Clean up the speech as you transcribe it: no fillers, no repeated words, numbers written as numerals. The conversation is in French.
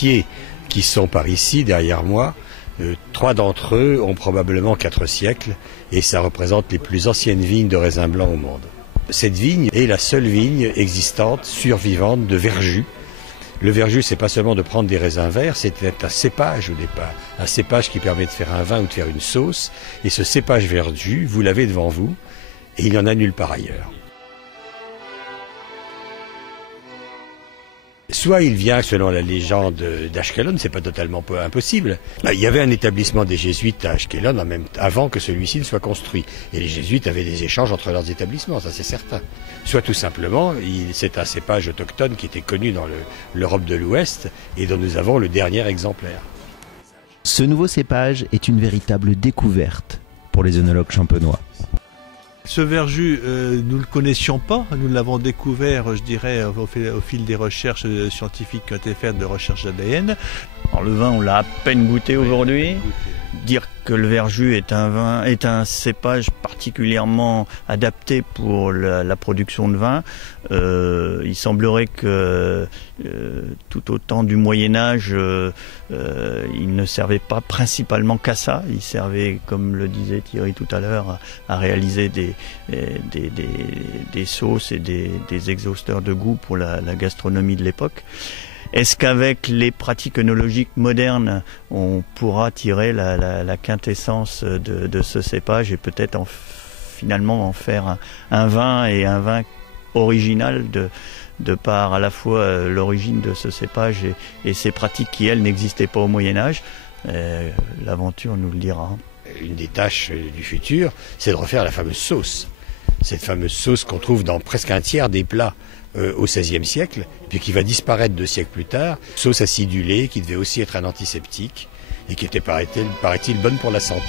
pieds qui sont par ici, derrière moi, 3 d'entre eux ont probablement 4 siècles et ça représente les plus anciennes vignes de raisin blanc au monde. Cette vigne est la seule vigne existante, survivante, de verjus. Le verjus, c'est pas seulement de prendre des raisins verts, c'est un cépage au départ. Un cépage qui permet de faire un vin ou de faire une sauce. Et ce cépage verjus, vous l'avez devant vous, et il n'y en a nulle part ailleurs. Soit il vient, selon la légende d'Ashkelon, c'est pas totalement impossible. Il y avait un établissement des jésuites à Ashkelon avant que celui-ci ne soit construit. Et les jésuites avaient des échanges entre leurs établissements, ça c'est certain. Soit tout simplement, c'est un cépage autochtone qui était connu dans l'Europe de l'Ouest et dont nous avons le dernier exemplaire. Ce nouveau cépage est une véritable découverte pour les œnologues champenois. Ce verjus, nous ne le connaissions pas, nous l'avons découvert, je dirais, au fil des recherches scientifiques qui ont été faites de recherche ADN. Alors le vin, on l'a à peine goûté aujourd'hui. Dire que le verjus est un cépage particulièrement adapté pour la production de vin. Il semblerait que tout au temps du Moyen-Âge, il ne servait pas principalement qu'à ça. Il servait, comme le disait Thierry tout à l'heure, à réaliser des sauces et des exhausteurs de goût pour la gastronomie de l'époque. Est-ce qu'avec les pratiques œnologiques modernes, on pourra tirer la quintessence de ce cépage et peut-être finalement en faire un vin et un vin original de par à la fois l'origine de ce cépage et ses pratiques qui, elles, n'existaient pas au Moyen-Âge? L'aventure nous le dira. Une des tâches du futur, c'est de refaire la fameuse sauce. Cette fameuse sauce qu'on trouve dans presque un tiers des plats au XVIe siècle, puis qui va disparaître 2 siècles plus tard. Sauce acidulée qui devait aussi être un antiseptique et qui était, paraît-il, bonne pour la santé.